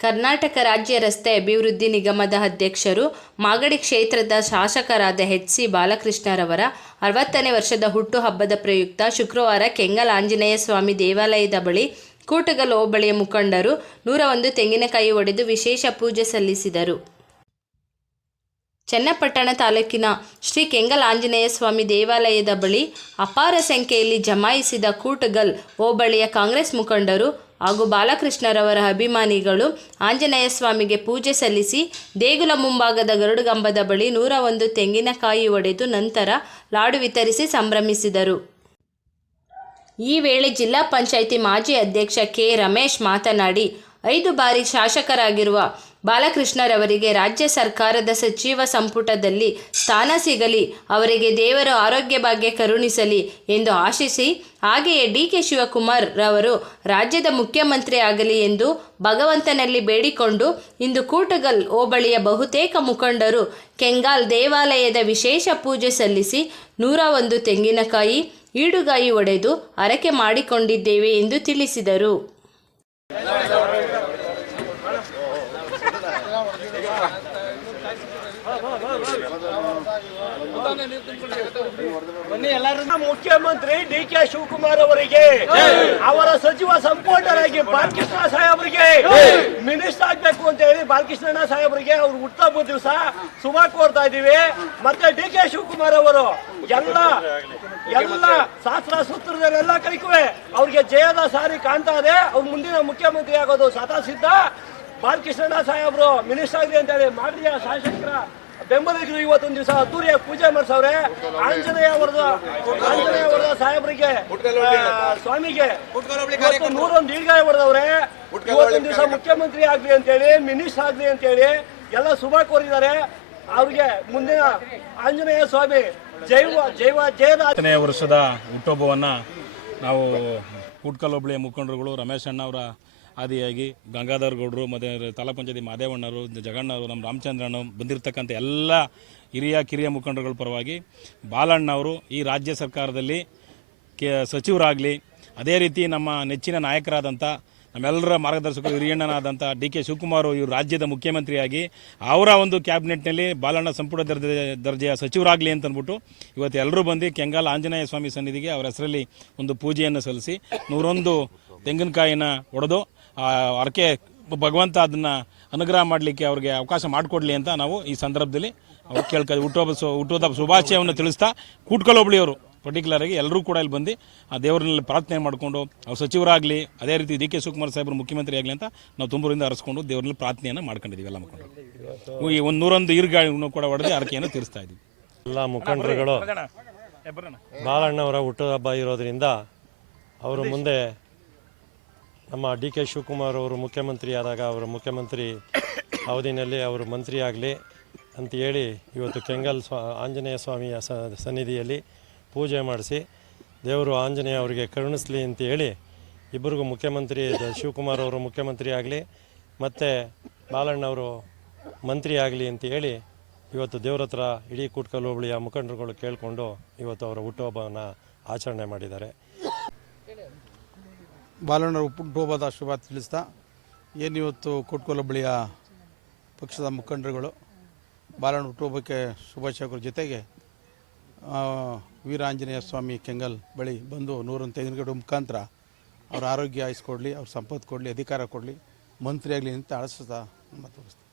ಕರ್ನಾಟಕ ರಾಜ್ಯ ರಸ್ತೆ ಅಭಿವೃದ್ಧಿ ನಿಗಮದ ಅಧ್ಯಕ್ಷರು ಮಾಗಡಿ ಕ್ಷೇತ್ರದ ಶಾಸಕರಾದ ಎಚ್ ಸಿ ಬಾಲಕೃಷ್ಣರವರ ಅರವತ್ತನೇ ವರ್ಷದ ಹುಟ್ಟುಹಬ್ಬದ ಪ್ರಯುಕ್ತ ಶುಕ್ರವಾರ ಕೆಂಗಲ್ ಆಂಜನೇಯ ಸ್ವಾಮಿ ದೇವಾಲಯದ ಬಳಿ ಕೂಟಗಲ್ ಹೋಬಳಿಯ ಮುಖಂಡರು ನೂರ ಒಂದು ತೆಂಗಿನಕಾಯಿ ಒಡೆದು ವಿಶೇಷ ಪೂಜೆ ಸಲ್ಲಿಸಿದರು. ಚನ್ನಪಟ್ಟಣ ತಾಲೂಕಿನ ಶ್ರೀ ಕೆಂಗಲ್ ಆಂಜನೇಯ ಸ್ವಾಮಿ ದೇವಾಲಯದ ಬಳಿ ಅಪಾರ ಸಂಖ್ಯೆಯಲ್ಲಿ ಜಮಾಯಿಸಿದ ಕೂಟಗಲ್ ಹೋಬಳಿಯ ಕಾಂಗ್ರೆಸ್ ಮುಖಂಡರು ಹಾಗೂ ಬಾಲಕೃಷ್ಣರವರ ಅಭಿಮಾನಿಗಳು ಆಂಜನೇಯ ಸ್ವಾಮಿಗೆ ಪೂಜೆ ಸಲ್ಲಿಸಿ ದೇಗುಲ ಮುಂಭಾಗದ ಗರುಡುಗಂಬದ ಬಳಿ ನೂರ ಒಂದು ತೆಂಗಿನಕಾಯಿ ಒಡೆದು ನಂತರ ಲಾಡು ವಿತರಿಸಿ ಸಂಭ್ರಮಿಸಿದರು. ಈ ವೇಳೆ ಜಿಲ್ಲಾ ಪಂಚಾಯಿತಿ ಮಾಜಿ ಅಧ್ಯಕ್ಷ ಕೆ ರಮೇಶ್ ಮಾತನಾಡಿ ಐದು ಬಾರಿ ಶಾಸಕರಾಗಿರುವ ಬಾಲಕೃಷ್ಣರವರಿಗೆ ರಾಜ್ಯ ಸರ್ಕಾರದ ಸಚಿವ ಸಂಪುಟದಲ್ಲಿ ಸ್ಥಾನ ಸಿಗಲಿ, ಅವರಿಗೆ ದೇವರು ಆರೋಗ್ಯ ಭಾಗ್ಯ ಕರುಣಿಸಲಿ ಎಂದು ಆಶಿಸಿ, ಹಾಗೆಯೇ ಡಿ ಕೆ ಶಿವಕುಮಾರ್ ರವರು ರಾಜ್ಯದ ಮುಖ್ಯಮಂತ್ರಿ ಆಗಲಿ ಎಂದು ಭಗವಂತನಲ್ಲಿ ಬೇಡಿಕೊಂಡು ಇಂದು ಕೂಟಗಲ್ ಹೋಬಳಿಯ ಬಹುತೇಕ ಮುಖಂಡರು ಕೆಂಗಾಲ್ ದೇವಾಲಯದ ವಿಶೇಷ ಪೂಜೆ ಸಲ್ಲಿಸಿ ನೂರ ಒಂದು ತೆಂಗಿನಕಾಯಿ, ಈಡುಗಾಯಿ ಒಡೆದು ಹರಕೆ ಮಾಡಿಕೊಂಡಿದ್ದೇವೆ ಎಂದು ತಿಳಿಸಿದರು. ಮುಖ್ಯಮಂತ್ರಿ ಡಿ ಕೆ ಶಿವಕುಮಾರ್ ಅವರಿಗೆ, ಅವರ ಸಚಿವ ಸಂಪುಟರಾಗಿ ಬಾಲಕೃಷ್ಣ ಸಾಹೇಬರಿಗೆ ಮಿನಿಸ್ಟರ್ ಆಗ್ಬೇಕು ಅಂತ ಹೇಳಿ ಬಾಲಕೃಷ್ಣ ಸಾಹೇಬರಿಗೆ ಅವ್ರು ಹುಟ್ಟಹಬ್ಬ ದಿವಸ ಶುಭ ಕೋರ್ತಾ ಇದೀವಿ ಮತ್ತೆ ಡಿ ಕೆ ಶಿವಕುಮಾರ್ ಅವರು, ಎಲ್ಲ ಎಲ್ಲ ಶಾಸ್ತ್ರ ಸೂತ್ರದಲ್ಲೆಲ್ಲ ಕಲಿಕುವೆ. ಅವ್ರಿಗೆ ಜಯದ ಸಾರಿ ಕಾಣ್ತಾ ಇದೆ. ಅವ್ರು ಮುಂದಿನ ಮುಖ್ಯಮಂತ್ರಿ ಆಗೋದು ಸದಾ ಸಿದ್ಧ. ಬಾಲಕೃಷ್ಣ ಸಾಹೇಬ್ರು ಮಿನಿಸ್ಟರ್ ಆಗ್ರಿ ಅಂತ ಹೇಳಿ ಮಾಡಿದ ಶಾಸಕರ ಬೆಂಬಲಿಗರು ಇವತ್ತೊಂದು ದಿವಸ. ಅದ್ದೂರಿಯ ಪೂಜೆ ಮಾಡಿಸವ್ರೆ ಆಂಜನೇಯ ಅವರದ ಆಂಜನೇಯ ಅವರದ ಸಾಹೇಬರಿಗೆ ಸ್ವಾಮಿಗೆ ನೂರೊಂದು ದೀರ್ಘಾಯ ಹೊಡೆದವ್ರೆ ಇವತ್ತೊಂದು ದಿವಸ ಮುಖ್ಯಮಂತ್ರಿ ಆಗ್ಲಿ ಅಂತೇಳಿ ಮಿನಿಸ್ಟರ್ ಆಗ್ಲಿ ಅಂತೇಳಿ ಎಲ್ಲ ಶುಭ ಕೋರಿದ್ದಾರೆ. ಅವ್ರಿಗೆ ಮುಂದಿನ ಆಂಜನೇಯ ಸ್ವಾಮಿ ಜೈವ ಜೈವ ಜಯದ ಹತ್ತನೇ ವರ್ಷದ ಹುಟ್ಟುಹಬ್ಬವನ್ನು ನಾವು ಕೂಟ್ಕಲ್ ಹೋಬಳಿಯ ಮುಖಂಡರುಗಳು ರಮೇಶ್ ಅಣ್ಣ ಅವರ ಆದಿಯಾಗಿ ಗಂಗಾಧರ್ ಗೌಡರು ಮತ್ತು ತಾಲೂಕ್ ಪಂಚಾಯತಿ ಮಾದೇವಣ್ಣರು ಜಗಣ್ಣರು ನಮ್ಮ ರಾಮಚಂದ್ರನು ಬಂದಿರತಕ್ಕಂಥ ಎಲ್ಲ ಹಿರಿಯ, ಕಿರಿಯ ಮುಖಂಡರುಗಳ ಪರವಾಗಿ ಬಾಲಣ್ಣ ಅವರು ಈ ರಾಜ್ಯ ಸರ್ಕಾರದಲ್ಲಿ ಕೆ, ಸಚಿವರಾಗಲಿ, ಅದೇ ರೀತಿ ನಮ್ಮ ನೆಚ್ಚಿನ ನಾಯಕರಾದಂಥ, ನಮ್ಮೆಲ್ಲರ ಮಾರ್ಗದರ್ಶಕರು ಹಿರಿಯಣ್ಣನಾದಂಥ ಡಿ ಕೆ ಶಿವಕುಮಾರ್ ಇವರು ರಾಜ್ಯದ ಮುಖ್ಯಮಂತ್ರಿಯಾಗಿ ಅವರ ಒಂದು ಕ್ಯಾಬಿನೆಟ್ನಲ್ಲಿ ಬಾಲಣ್ಣ ಸಂಪುಟ ದರ್ಜೆ, ದರ್ಜೆಯ ಸಚಿವರಾಗಲಿ ಅಂತಂದ್ಬಿಟ್ಟು ಇವತ್ತು ಎಲ್ಲರೂ ಬಂದು ಕೆಂಗಾಲ ಆಂಜನೇಯ ಸ್ವಾಮಿ ಸನ್ನಿಧಿಗೆ ಅವರ ಹೆಸರಲ್ಲಿ ಒಂದು ಪೂಜೆಯನ್ನು ಸಲ್ಲಿಸಿ ನೂರೊಂದು ತೆಂಗಿನಕಾಯಿನ ಒಡೆದು ಆ ಹರಕೆ ಭಗವಂತ ಅದನ್ನು ಅನುಗ್ರಹ ಮಾಡಲಿಕ್ಕೆ ಅವ್ರಿಗೆ ಅವಕಾಶ ಮಾಡಿಕೊಡ್ಲಿ ಅಂತ ನಾವು ಈ ಸಂದರ್ಭದಲ್ಲಿ ಅವ್ರು ಕೇಳ್ಕ ಹುಟ್ಟುಹಬ್ಬ ಸು ಹುಟ್ಟೋದ ಶುಭಾಶಯವನ್ನು ತಿಳಿಸ್ತಾ ಪರ್ಟಿಕ್ಯುಲರ್ ಆಗಿ ಎಲ್ಲರೂ ಕೂಡ ಇಲ್ಲಿ ಬಂದು ಆ ದೇವರಲ್ಲಿ ಪ್ರಾರ್ಥನೆ ಮಾಡಿಕೊಂಡು ಅವ್ರು ಸಚಿವರಾಗಲಿ ಅದೇ ರೀತಿ ಡಿ ಕೆ ಶಿವಕುಮಾರ್ ಸಾಹೇಬರು ಮುಖ್ಯಮಂತ್ರಿ ಆಗಲಿ ಅಂತ ನಾವು ತುಂಬರಿಂದ ಹರಿಸ್ಕೊಂಡು ದೇವರಲ್ಲಿ ಪ್ರಾರ್ಥನೆಯನ್ನು ಮಾಡ್ಕೊಂಡಿದ್ದೀವಿ ಎಲ್ಲ ಮುಖಂಡರು ಈ ಒಂದು ನೂರೊಂದು ಈರ್ಗಾಳಿಯನ್ನು ಕೂಡ ಹೊಡೆದು ಅರಕೆಯನ್ನು ತೀರಿಸ್ತಾ ಇದ್ದೀವಿ. ಎಲ್ಲ ಮುಖಂಡರುಗಳು ಬಾಲಣ್ಣವರ ಹುಟ್ಟುಹಬ್ಬ ಇರೋದ್ರಿಂದ ಅವರು ಮುಂದೆ ನಮ್ಮ ಡಿ ಕೆ ಶಿವಕುಮಾರ್ ಅವರು ಮುಖ್ಯಮಂತ್ರಿ ಆದಾಗ ಅವರು ಮುಖ್ಯಮಂತ್ರಿ ಅವಧಿನಲ್ಲಿ ಅವರು ಮಂತ್ರಿ ಆಗಲಿ ಅಂತ ಹೇಳಿ ಇವತ್ತು ಕೆಂಗಲ್ ಸ್ವಾ, ಆಂಜನೇಯ ಸ್ವಾಮಿಯ ಸನ್ನಿಧಿಯಲ್ಲಿ ಪೂಜೆ ಮಾಡಿಸಿ ದೇವರು ಆಂಜನೇಯ ಅವರಿಗೆ ಕರುಣಿಸಲಿ ಅಂತ ಹೇಳಿ ಇಬ್ಬರಿಗೂ ಮುಖ್ಯಮಂತ್ರಿ ಶಿವಕುಮಾರ್ ಅವರು ಮುಖ್ಯಮಂತ್ರಿ ಆಗಲಿ ಮತ್ತು ಬಾಲಣ್ಣವರು ಮಂತ್ರಿ ಆಗಲಿ ಅಂತ ಹೇಳಿ ಇವತ್ತು ದೇವ್ರ ಹತ್ರ ಇಡೀ ಕೂಟ್ಕಲ್ ಹೋಬಳಿಯ ಮುಖಂಡರುಗಳು ಕೇಳಿಕೊಂಡು ಇವತ್ತು ಅವರ ಹುಟ್ಟುಹಬ್ಬವನ್ನು ಆಚರಣೆ ಮಾಡಿದ್ದಾರೆ. ಬಾಲಣ್ಣರ ಹುಟ್ಟುಹಬ್ಬದ ಆಶೀರ್ವಾದ ತಿಳಿಸ್ತಾ ಏನಿವತ್ತು ಕೋಟ್ಕೊಲಬಳಿಯ ಪಕ್ಷದ ಮುಖಂಡರುಗಳು, ಬಾಲಣ್ಣ ಹುಟ್ಟುಹಬ್ಬಕ್ಕೆ ಶುಭಾಶಯಗಳ ಜೊತೆಗೆ ವೀರಾಂಜನೇಯ ಸ್ವಾಮಿ ಕೆಂಗಲ್ ಬಳಿ ಬಂದು ನೂರೊಂದು ತೆಂಗಿನಗಡೆ ಮುಖಾಂತರ ಅವ್ರ ಆರೋಗ್ಯ ಆಯಿಸ್ಕೊಡ್ಲಿ ಅವ್ರ ಸಂಪತ್ತು ಕೊಡಲಿ, ಅಧಿಕಾರ ಕೊಡಲಿ, ಮಂತ್ರಿಯಾಗಲಿ ಅಂತ ಅಳಿಸ್ತಾ ಮಾತು